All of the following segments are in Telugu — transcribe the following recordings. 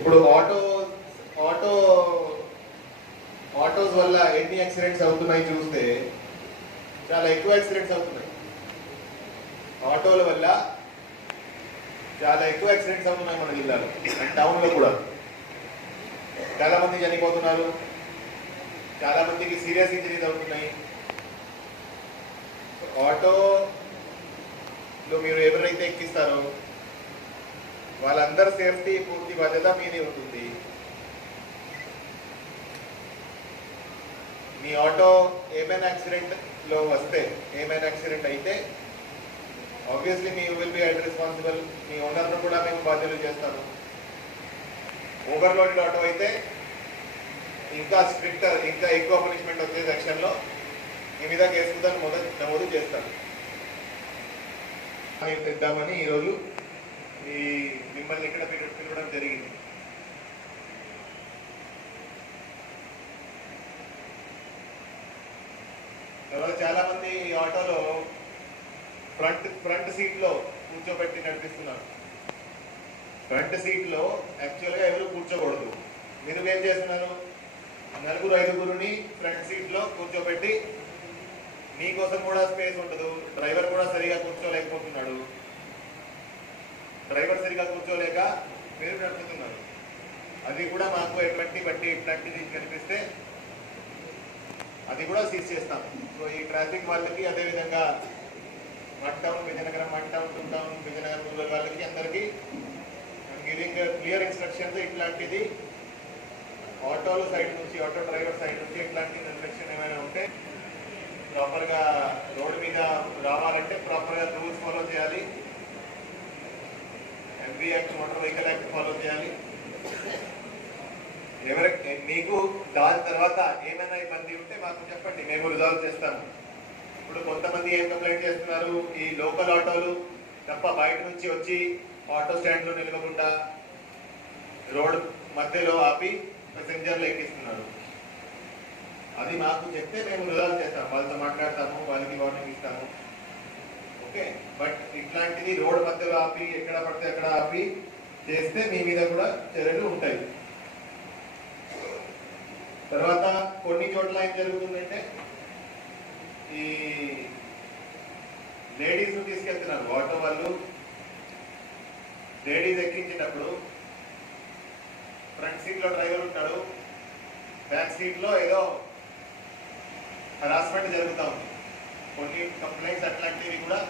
ఇప్పుడు ఆటో ఆటోస్ వల్ల ఎన్ని యాక్సిడెంట్స్ అవుతున్నాయి చూస్తే చాలా ఎక్కువ యాక్సిడెంట్స్ అవుతున్నాయి. ఆటోల వల్ల చాలా ఎక్కువ యాక్సిడెంట్స్ అవుతున్నాయి మన జిల్లాలో అండ్ టౌన్లో కూడా. చాలా మంది చనిపోతున్నారు, చాలా మందికి సీరియస్ ఇంజరీస్ అవుతున్నాయి. ఆటోలో మీరు ఎవరైతే ఎక్కిస్తారో వాళ్ళందరి సేఫ్టీ పూర్తి బాధ్యత మీదే ఉంటుంది. మీ ఆటో ఏమైనా యాక్సిడెంట్లో వస్తే, ఏమైనా యాక్సిడెంట్ అయితే ఆబ్వియస్లీ మీ విల్ బి హెల్డ్ రెస్పాన్సిబుల్. మీ ఓనర్ను కూడా మేము బాధ్యతలు చేస్తాము. ఓవర్లోడెడ్ ఆటో అయితే ఇంకా స్ట్రిక్ట్, ఇంకా ఎక్కువ పనిష్మెంట్ వచ్చే సెక్షన్లో మీ మీద కేసు నమోదు చేస్తాను. తెద్దామని ఈరోజు మిమ్మల్ని ఇక్కడ పిలవడం జరిగింది. తర్వాత చాలా మంది ఈ ఆటోలో ఫ్రంట్ సీట్లో కూర్చోబెట్టి నడిపిస్తున్నారు. ఫ్రంట్ సీట్లో యాక్చువల్గా ఎవరు కూర్చోకూడదు. మీరు ఏం చేస్తున్నారు, 4-5 ఫ్రంట్ సీట్లో కూర్చోబెట్టి మీకోసం కూడా స్పేస్ ఉండదు. డ్రైవర్ కూడా సరిగా కూర్చోలేకపోతున్నాడు. డ్రైవర్ సరిగా కూర్చోలేక మీరు నడుపుతున్నారు. అది కూడా మాకు ఎటువంటి బట్టి ఇట్లాంటిది కనిపిస్తే అది కూడా సీజ్ చేస్తాం. సో ఈ ట్రాఫిక్ వాళ్ళకి, అదేవిధంగా one town, Vizianagaram one town, 2 town, Vizianagaram rural వాళ్ళకి అందరికీ గివింగ్ క్లియర్ ఇన్స్ట్రక్షన్స్. ఇట్లాంటిది ఆటోల సైడ్ నుంచి, ఆటో డ్రైవర్ సైడ్ నుంచి ఇట్లాంటి ఇన్స్ట్రక్షన్ ఏమైనా ఉంటే ప్రాపర్గా రోడ్డు మీద రావాలంటే ప్రాపర్గా రూల్స్ ఫాలో చేయాలి. MV act, motor vehicle act follow చేయాలి. మీకు దాని తర్వాత ఏమైనా ఇబ్బంది ఉంటే మాకు చెప్పండి, మేము రిజాల్వ్ చేస్తాము. ఇప్పుడు కొంతమంది ఏం కంప్లైంట్ చేస్తున్నారు, ఈ లోకల్ ఆటోలు తప్ప బయట నుంచి వచ్చి ఆటో స్టాండ్లో నిలవకుండా రోడ్ మధ్యలో ఆపి ప్యాసింజర్లు ఎక్కిస్తున్నారు. అది మాకు చెప్తే మేము రిజాల్వ్ చేస్తాము, వాళ్ళతో మాట్లాడతాము, వాళ్ళకి వార్నింగ్ ఇస్తాము. ఓకే, బట్ ఇట్లాంటిది రోడ్ మధ్యలో ఆపి ఎక్కడ పడితే అక్కడ ఆపి చేస్తే మీ మీద కూడా చర్యలు ఉంటాయి. తర్వాత కొన్ని చోట్ల ఏం జరుగుతుందంటే, ఈ లేడీస్ను తీసుకెళ్తున్నారు ఆటో వాళ్ళు. లేడీస్ ఎక్కించినప్పుడు ఫ్రంట్ సీట్లో డ్రైవర్ ఉంటాడు, బ్యాక్ సీట్లో ఏదో హరాస్మెంట్ జరుగుతూ ఉంది. కొన్ని కంప్లైంట్స్ అట్లాంటివి కూడా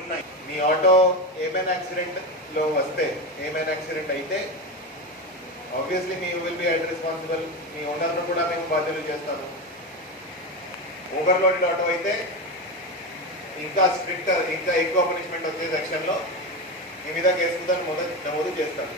ఉన్నాయి. మీ ఆటో ఏమైనా యాక్సిడెంట్లో వస్తే, ఏమైనా యాక్సిడెంట్ అయితే ఆబ్వియస్లీ మీ విల్ బి హెల్డ్ రెస్పాన్సిబుల్. మీ ఓనర్ను కూడా మేము బాధ్యతలు చేస్తాము. ఓవర్లోడెడ్ ఆటో అయితే ఇంకా స్ట్రిక్ట్, ఇంకా ఎక్కువ పనిష్మెంట్ వచ్చే సెక్షన్లో మీ మీద కేసు నమోదు చేస్తాము.